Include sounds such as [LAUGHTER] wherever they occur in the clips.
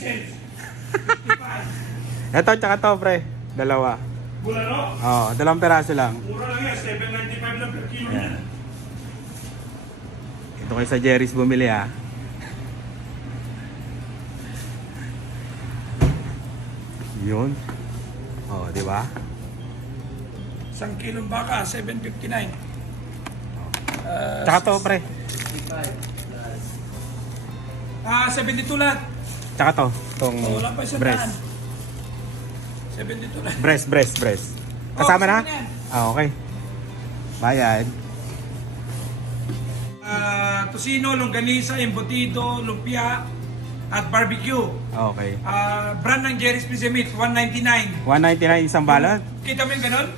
[LAUGHS] cents. Ito, tsaka to, pre. Dalawa. Bulalo, Oo, dalawang peraso lang. mura lang yan, 7.95 lang per kilo. Yan. Ito kayo sa Jerry's bumili ah. Yun. Oh, di ba? Isang kilong baka, 7.59. Tsaka to, pre. Ah, 72 lang. Tsaka to. Tong Oh, wala pa isang breast. daan. 72 lang. Breast, breast, breast. Oh, Kasama na? kasama na yan. Ah, okay. Bayad. Ah, tosino, longganisa, embutido, lumpia, at barbecue. Okay. Ah, brand ng Jerry's Pizza Meat, 199. 199 isang balot. Kita mo yung ganun?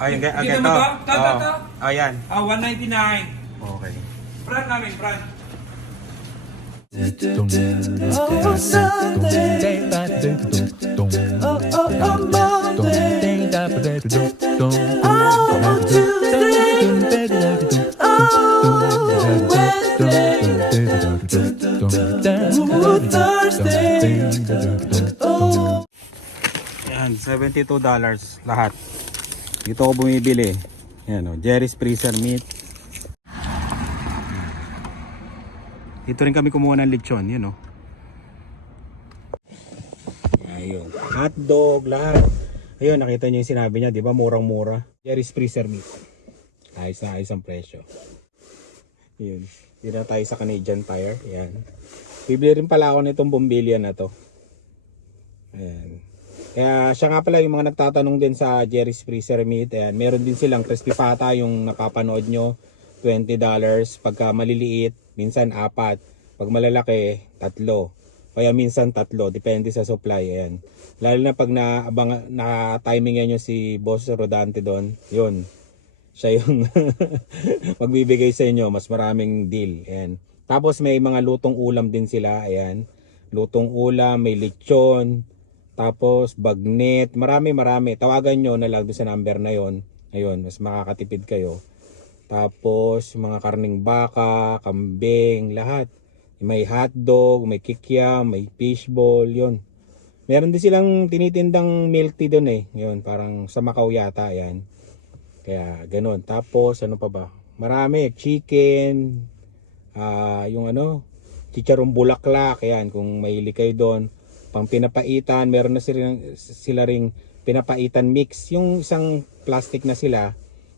Oh, yung, Kita okay, mo ba? Ta, ta, Oh. ta. Oh, yan. Ah, 199. Okay. Brand namin, brand. Oh, Sunday. Oh, oh, oh, Monday. Oh, Tuesday. Oh, Wednesday. Ooh, Thursday. Oh. Yan, $72 lahat. Dito ako bumibili. Yan o, Jerry's Freezer Meat. Dito rin kami kumuha ng lechon, yun o. Ayun. Hot dog, lahat. Ayun, nakita niyo yung sinabi niya, di ba? Murang-mura. Jerry's Freezer Meat. Ayos na ayos ang presyo. Yun. Dito tayo sa Canadian Tire. Yan. Bibili rin pala ako nitong bumbilya na to. Ayan. Kaya siya nga pala yung mga nagtatanong din sa Jerry's Freezer Meat. Ayan, meron din silang crispy pata yung napapanood nyo. $20. Pagka maliliit, minsan apat. Pag malalaki, tatlo. Kaya minsan tatlo. Depende sa supply. Ayan. Lalo na pag naabang, na-timingan nyo si Boss Rodante doon. Yun. Siya yung [LAUGHS] magbibigay sa inyo. Mas maraming deal. Ayan. Tapos may mga lutong ulam din sila. Ayan. Lutong ulam, may lechon, tapos bagnet, marami marami. Tawagan nyo na lang sa number na yon. Ayun, mas makakatipid kayo. Tapos mga karning baka, kambing, lahat. May hotdog, may kikiam, may fishball, yon. Meron din silang tinitindang milk tea doon eh. Yun, parang sa Macau yata yan. Kaya ganun. Tapos ano pa ba? Marami, chicken, ah yung ano, chicharong bulaklak, yan, kung mahilig kayo doon pang pinapaitan, meron na sila, sila ring pinapaitan mix, yung isang plastic na sila,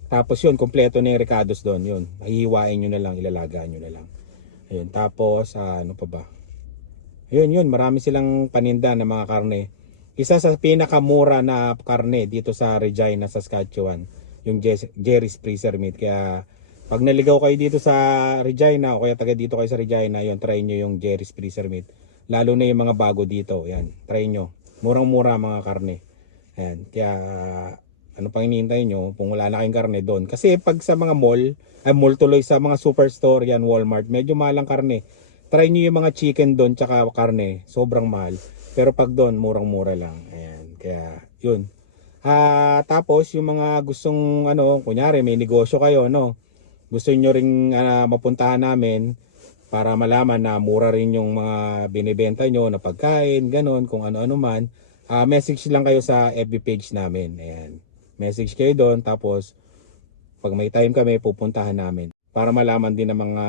tapos yun, kompleto na yung ricados doon, yun, hihiwain nyo na lang, ilalagaan nyo na lang. Ayun, tapos, ah, ano pa ba? Ayun, yun, marami silang paninda na mga karne. Isa sa pinakamura na karne dito sa Regina, Saskatchewan, yung Jerry's Freezer Meat. Kaya, pag naligaw kayo dito sa Regina, o kaya taga dito kayo sa Regina, yun, try nyo yung Jerry's Freezer Meat lalo na yung mga bago dito. Yan, try nyo. Murang-mura mga karne. Ayan, kaya ano pang hinihintay nyo kung wala na kayong karne doon. Kasi pag sa mga mall, ay mall tuloy sa mga superstore, yan Walmart, medyo mahal ang karne. Try nyo yung mga chicken doon tsaka karne, sobrang mahal. Pero pag doon, murang-mura lang. Ayan, kaya yun. Ah, tapos yung mga gustong ano, kunyari may negosyo kayo, no. Gusto niyo ring ah, mapuntahan namin, para malaman na mura rin yung mga binibenta nyo na pagkain, ganon, kung ano-ano man, ah message lang kayo sa FB page namin. Ayan. Message kayo doon, tapos pag may time kami, pupuntahan namin. Para malaman din ng mga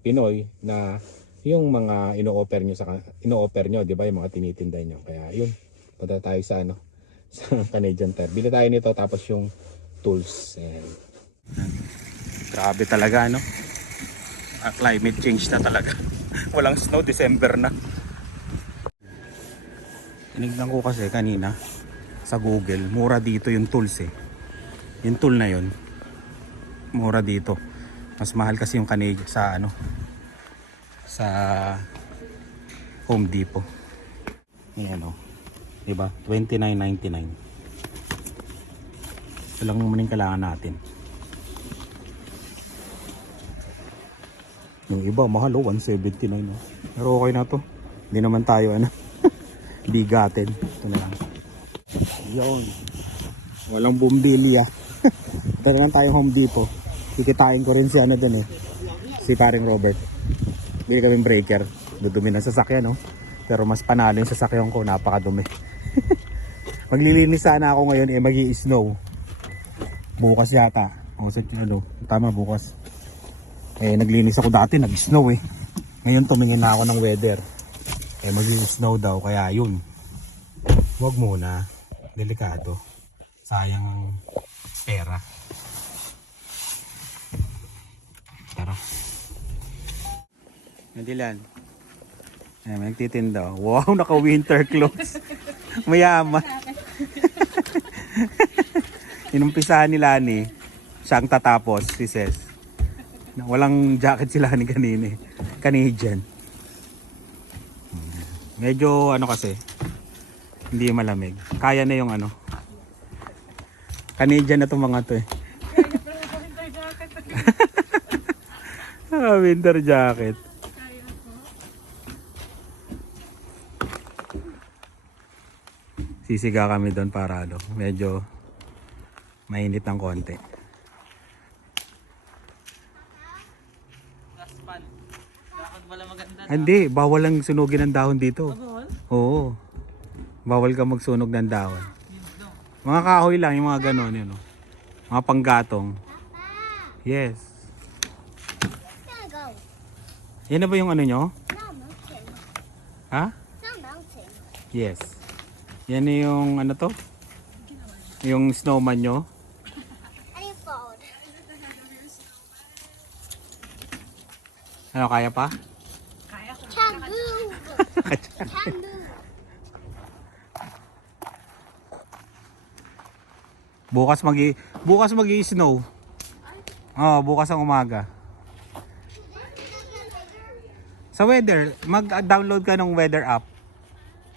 Pinoy na yung mga ino-offer nyo sa ino-offer nyo, 'di ba? Yung mga tinitinda nyo. Kaya yun, punta tayo sa ano [LAUGHS] sa Canadian Tire. Bili tayo nito tapos yung tools. Ayan. Grabe talaga no ah, climate change na talaga. [LAUGHS] Walang snow, December na. Tinignan ko kasi kanina sa Google, mura dito yung tools eh. Yung tool na yun, mura dito. Mas mahal kasi yung kanina sa ano, sa Home Depot. Ayan o. Diba? 29.99. Ito lang naman yung kailangan natin. Yung iba, mahal oh, 179 oh. Pero okay na to. Hindi naman tayo ano. [LAUGHS] Bigatin. Ito na lang. Yun. Walang bumbilya. [LAUGHS] Pero lang tayo Home Depot. Kikitain ko rin si ano dun eh. Si paring Robert. Bili kaming breaker. Dudumi ng sasakyan oh. Pero mas panalo yung sasakyan ko, napakadumi. [LAUGHS] Maglilinis sana ako ngayon, eh magi snow Bukas yata. O sa ano, tama bukas. Eh naglinis ako dati, nag-snow eh. Ngayon tumingin na ako ng weather. Eh mag-snow daw, kaya yun. Huwag muna. Delikado. Sayang ang pera. Tara. Nadilan. Ay, may nagtitinda. Wow, naka-winter clothes. [LAUGHS] Mayaman. [LAUGHS] Inumpisahan ni Lani, siyang tatapos, si Ses. Na Walang jacket sila ni kanini. Canadian. Medyo ano kasi, hindi malamig. Kaya na yung ano. Canadian na itong mga to eh. [LAUGHS] Ah, winter jacket. Sisiga kami doon para ano, medyo mainit ng konti. Maganda? Hindi, bawal lang sunugin ang dahon dito. Oo. Bawal ka magsunog ng dahon. Mga kahoy lang, yung mga ganon, yun. oh. Mga panggatong. Yes. Yan na ba yung ano nyo? No mountain. Ha? No mountain. Yes. Yan na yung ano to? Yung snowman nyo? Ano, kaya pa? Can't move. Can't move. Bukas magi bukas magi snow. Oh, bukas ang umaga. Sa weather, mag-download ka ng weather app.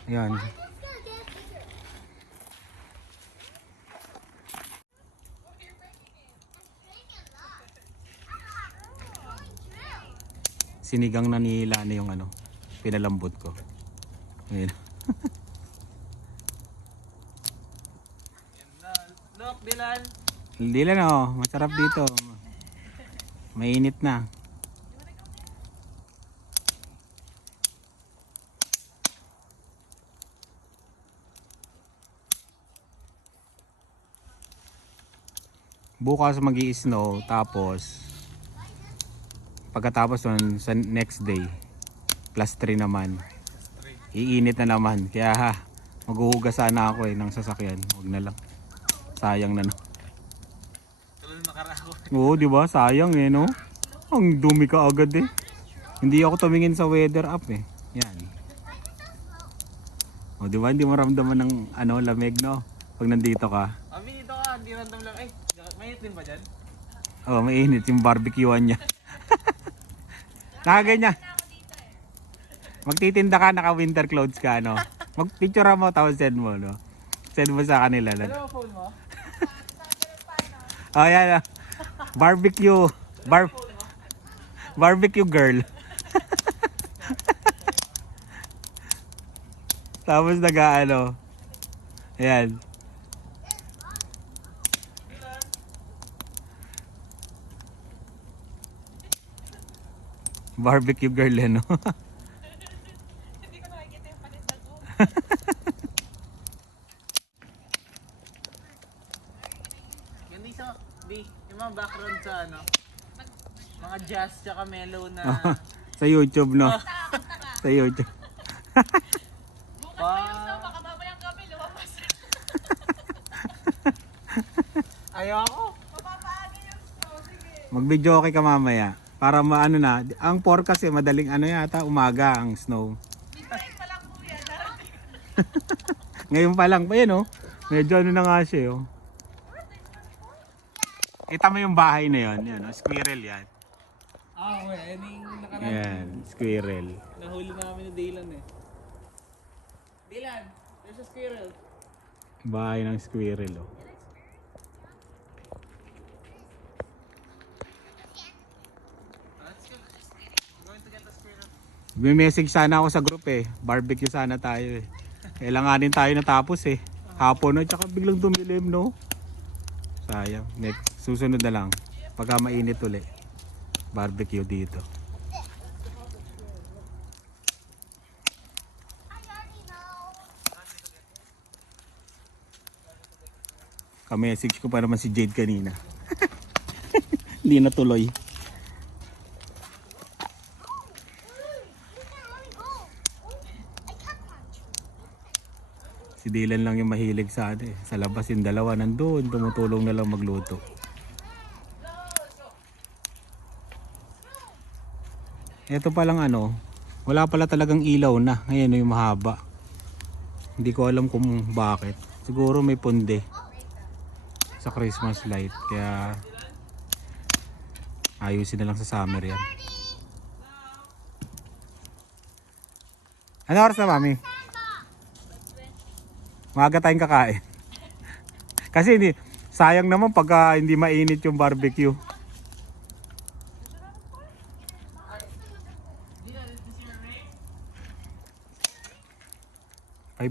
'Yon. Sinigang na nila na yung ano, pinalambot ko. Ayun. [LAUGHS] Dylan. Hindi lang oh, masarap dito. Mainit na. Bukas mag snow tapos pagkatapos nun sa next day plus 3 naman. Iinit na naman. Kaya maghuhugas sana ako eh ng sasakyan. Huwag na lang. Sayang na no. Oo, di ba? Sayang eh, no? Ang dumi ka agad eh. Hindi ako tumingin sa weather app eh. Yan. O, di ba? Hindi mo ramdaman ng ano, lamig, no? Pag nandito ka. Ami, dito ka. Hindi random lang. Ay, mayit din ba dyan? Oh, mainit yung barbecuean niya. [LAUGHS] Nakaganyan. Magtitinda ka, naka winter clothes ka, no? Magpicture mo, tapos send mo, no? Send mo sa kanila. No? Ano phone mo? Oh, yan. Barbecue. Bar Barbecue girl. [LAUGHS] Tapos nag-ano. Ayan. Barbecue girl, ano? Yan [LAUGHS] di sa, di, yung mga background sa ano. Mga jazz tsaka mellow na. sa YouTube, no? [LAUGHS] sa YouTube. Pa... Ayaw [LAUGHS] ako. Mag-video okay ka mamaya. Para maano na. Ang forecast eh, madaling ano yata, umaga ang snow. [LAUGHS] Ngayon pa lang pa yan oh. Medyo ano na nga siya oh. Kita mo yung bahay na yon, yan, oh, squirrel yan. Ah, okay. Yan yung nakaraan. Yan, squirrel. Nahuli namin ni Dylan eh. Dylan, there's a squirrel. Bahay ng squirrel oh. May message sana ako sa group eh. Barbecue sana tayo eh. Kailanganin tayo natapos eh. Hapon na tsaka biglang dumilim no. Sayang. Next, susunod na lang. Pagka mainit uli barbecue dito. Kamessage ko para naman si Jade kanina. [LAUGHS] Hindi natuloy. Si Dylan lang yung mahilig sa ate. Sa labas yung dalawa nandun, tumutulong na lang magluto. Ito pa lang ano, wala pala talagang ilaw na. Ngayon yung mahaba. Hindi ko alam kung bakit. Siguro may punde sa Christmas light. Kaya ayusin na lang sa summer yan. Ano oras na mami? Maaga tayong kakain. [LAUGHS] Kasi hindi, sayang naman pagka hindi mainit yung barbecue.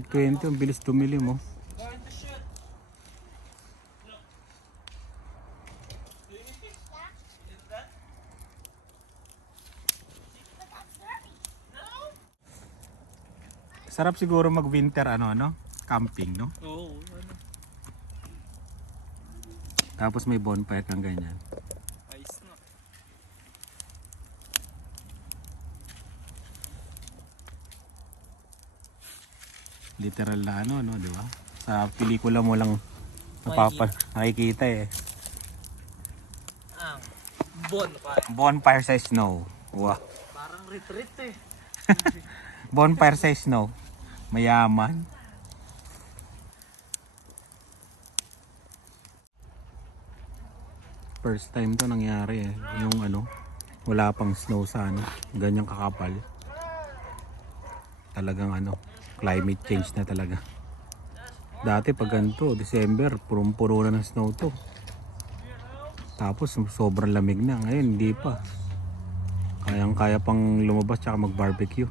Five twenty, ang bilis tumili mo. Sarap siguro mag-winter ano no? Camping no? Oo. ano, Tapos may bonfire kang ganyan. ayos na. Literal na ano no, di ba? Sa pelikula mo lang napapa nakikita eh. Ang bonfire. Bonfire sa snow. Wow. Parang retreat eh. [LAUGHS] Bonfire sa snow. Mayaman. First time to nangyari eh. Yung ano, wala pang snow sa ano, ganyang kakapal. Talagang ano, climate change na talaga. Dati pag ganito, December, purong-puro na ng snow to. Tapos sobrang lamig na. Ngayon, hindi pa. Kayang-kaya pang lumabas tsaka mag-barbecue.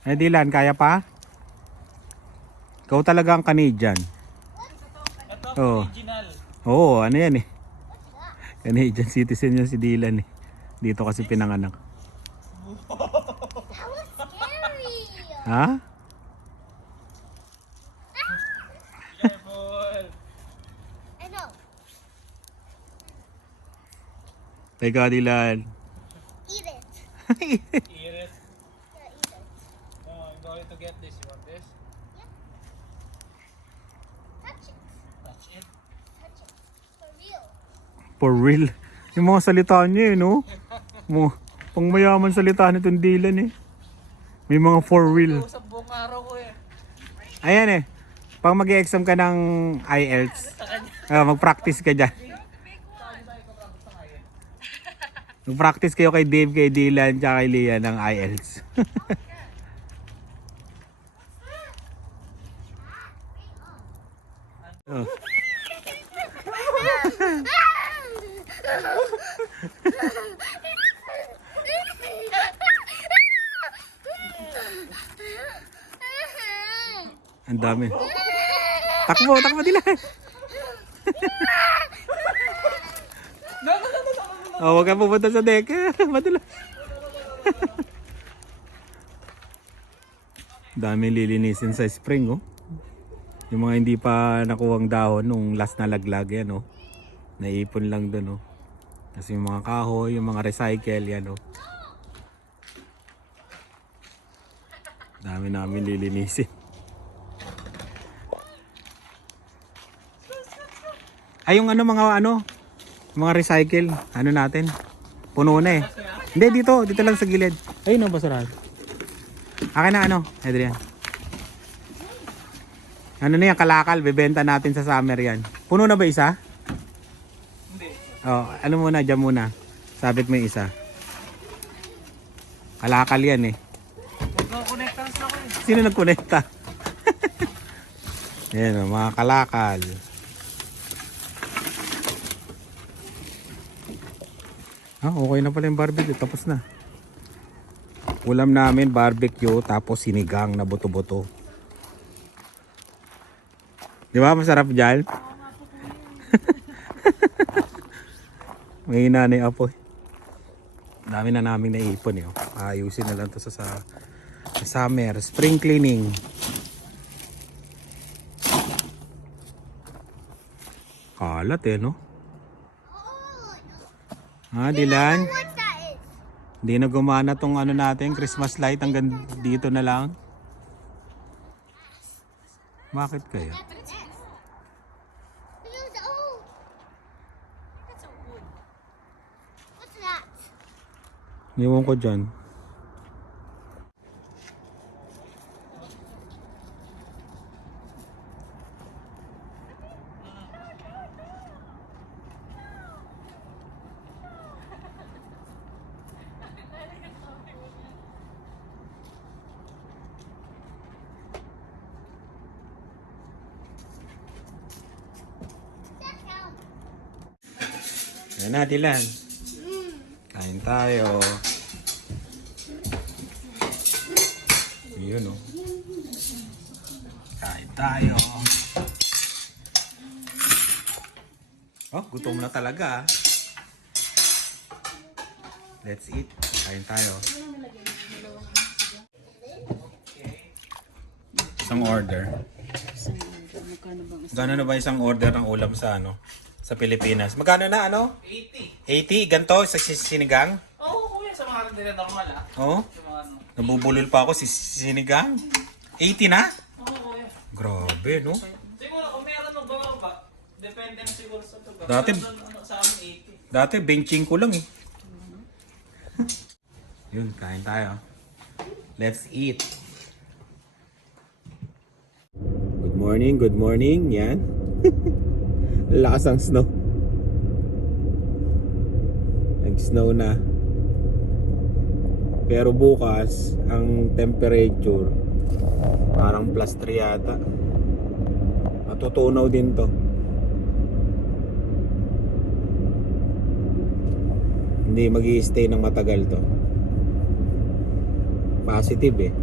Eh Dylan, kaya pa? Ikaw talaga ang Canadian. Ito, Oo. Oo, ano yan eh. Canadian citizen yan si Dylan eh. Dito kasi pinanganak. Scary. Ha? Careful. I know. Teka Dylan. Eat it. [LAUGHS] Iris. Yeah, eat it. Oh, I'm going to get this. You want this? Touch it. Touch it. Touch it. For real. For real. Yung mga salita niya eh, no? Mo, pang mayaman salita nitong Dylan eh. May mga for real. Usap buong araw ko eh. Ayan eh. Pag mag-exam ka ng IELTS, ah, mag-practice ka dyan. Mag-practice kayo kay Dave, kay Dylan, tsaka kay Leah ng IELTS. [LAUGHS] oh. Ang dami. Takbo, takbo Dylan. Oh, wag ka pupunta sa deck. [LAUGHS] Madulas. Dami lilinisin sa spring, oh. Yung mga hindi pa nakuwang dahon nung last na laglag yan, oh. Naipon lang dun, oh. Kasi yung mga kahoy, yung mga recycle, yan, oh. Dami namin lilinisin. Ay, yung ano, mga ano, mga recycle, ano natin, puno na eh. Hindi, dito, dito lang sa gilid. Ayun, no, basurahan. Akin na ano, Adrian. Ano na yan, kalakal, bebenta natin sa summer yan. Puno na ba isa? Hindi. Oh, ano muna, dyan muna. Sabit mo yung isa. Kalakal yan eh. Sino nagkonekta? [LAUGHS] Yan, oh, mga kalakal. Ah, okay na pala yung barbecue. Tapos na. Ulam namin, barbecue, tapos sinigang na buto-buto. Di ba? Masarap dyan? [LAUGHS] May nanay apo. Dami na namin naipon eh. oh. Ayusin na lang to sa, sa summer. Spring cleaning. Kalat eh, no? Ha, Dilan? Hindi na gumana tong ano natin, Christmas light hanggang dito na lang. Bakit kaya? Niwan ko dyan. Yan na, Dilan. Kain tayo. Yun, oh. Kain tayo. Oh, gutom na talaga. ah. Let's eat. Kain tayo. Isang order. Gano'n na ba isang order ng ulam sa ano? Sa Pilipinas? Magkano na ano? 80. 80? Ganto sa si- sinigang? Oo, oh, kuya, sa mga hindi normal ah. Oo. Sa mga ano. Nabubulol pa ako si sinigang. 80 na? Oo, kuya. Grabe, no? Siguro, kung meron ng bababa, depende na siguro sa tuba. Dati- doon, ano, sa amin 80. Dati benching ko lang eh. [LAUGHS] Yun, kain tayo. Let's eat. Good morning, good morning. Yan. [LAUGHS] Lakas ang snow. Nag-snow na. Pero bukas, ang temperature parang plus 3 yata. Matutunaw din to. Hindi mag stay ng matagal to. Positive eh.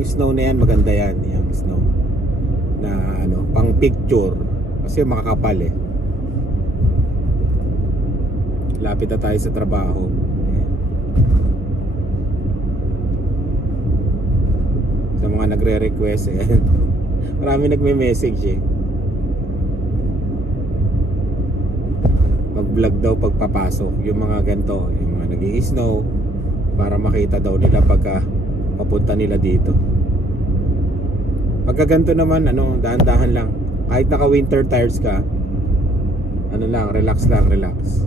Yung snow na yan, maganda yan. Yung snow. Na ano, pang picture. Kasi makakapal eh. Lapit na tayo sa trabaho. Sa mga nagre-request eh. [LAUGHS] Marami nagme-message eh. Mag-vlog daw pagpapasok. Yung mga ganto, yung mga nag snow para makita daw nila pagka papunta nila dito. Pagka ganito naman, ano, dahan-dahan lang. Kahit naka winter tires ka, ano lang, relax lang, relax.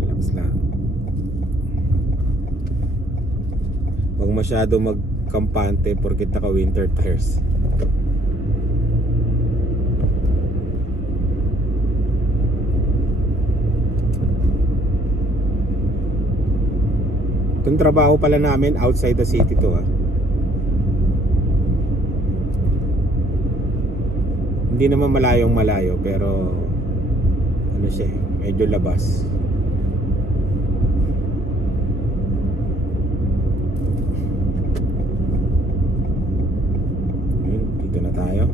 Relax lang. Huwag masyado magkampante porkit naka winter tires. Itong trabaho pala namin outside the city to ah. Hindi naman malayong malayo pero ano siya medyo labas. Yun, dito na tayo.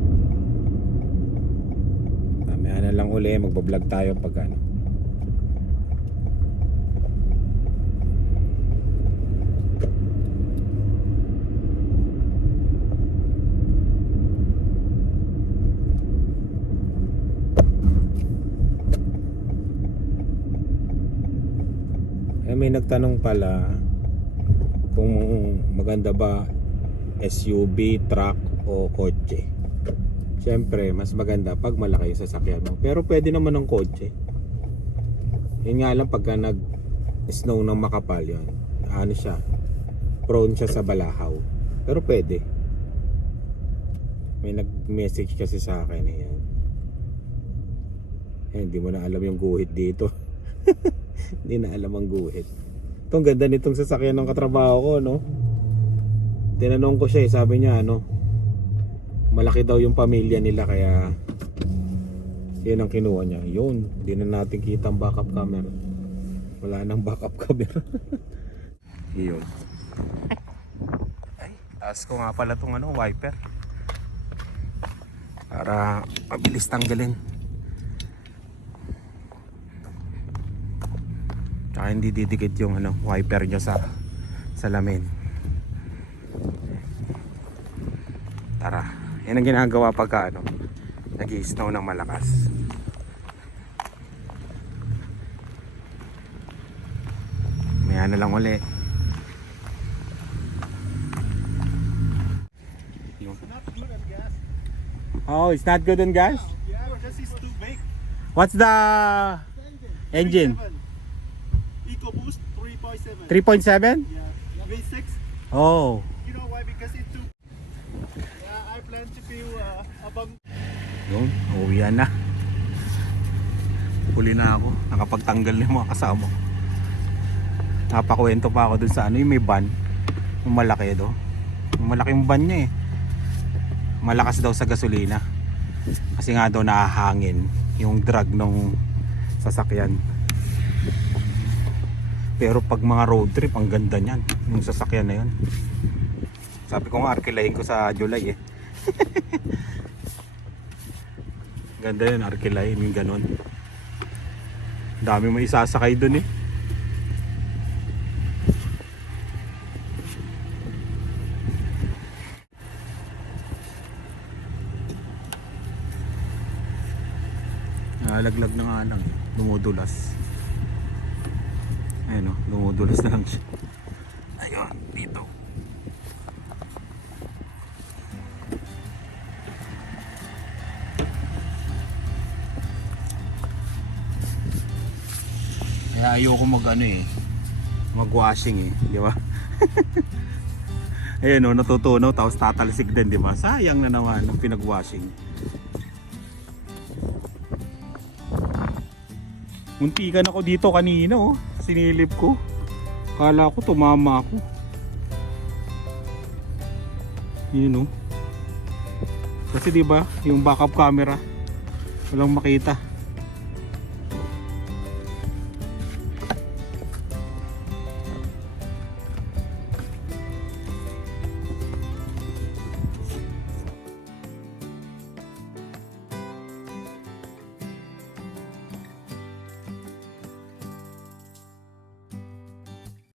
Mamaya na lang uli, magbablog tayo pag ano. May nagtanong pala kung maganda ba SUV, truck o kotse. Siyempre, mas maganda pag malaki yung sasakyan mo. Pero pwede naman ng kotse. Yun nga lang pagka nag snow ng makapal yun. Ano siya? Prone siya sa balahaw. Pero pwede. May nag-message kasi sa akin eh, yan. Eh, hindi mo na alam yung guhit dito. [LAUGHS] [LAUGHS] Hindi na alam ang guhit. Itong ganda nitong sasakyan ng katrabaho ko, no? Tinanong ko siya, eh, sabi niya, ano, malaki daw yung pamilya nila, kaya yun ang kinuha niya. Yun, hindi na natin kita ang backup camera. Wala nang backup [LAUGHS] camera. Iyon. Ay, taas ko nga pala tong ano, wiper. Para mabilis tanggalin. Tsaka hindi didikit yung ano, wiper nyo sa salamin. Tara, yan ang ginagawa pagka ano, nag snow ng malakas. May ano lang uli. Oh, it's not good on gas? Yeah, this is too big. What's the engine? EcoBoost 3.7. 3.7? Yeah. V6. Oh. You know why? Because it's too. Yeah, I plan to feel uh, above. Yun, uwi na. Huli na ako. Nakapagtanggal ng mga kasama. Napakwento pa ako dun sa ano yung may van. Yung malaki do. Yung malaki yung van niya eh. Malakas daw sa gasolina. Kasi nga daw nakahangin yung drag ng sasakyan. Pero pag mga road trip, ang ganda niyan. Yung sasakyan na yun. Sabi ko nga, arkilahin ko sa July eh. [LAUGHS] Ganda yun, arkilahin, yung ganon. Dami mo isasakay dun eh. Nalaglag na nga lang, eh. dumudulas. Ayun o, dumudulas na lang siya. Ayun, dito. Kaya ayoko mag ano eh. Mag washing eh, di ba? [LAUGHS] Ayun o, natutunaw tapos tatalsik din, di ba? Sayang na naman ang pinag-washing. Muntikan ako dito kanina oh. Sinilip ko. Kala ko tumama ako. Yun oh. Kasi di ba, yung backup camera walang makita.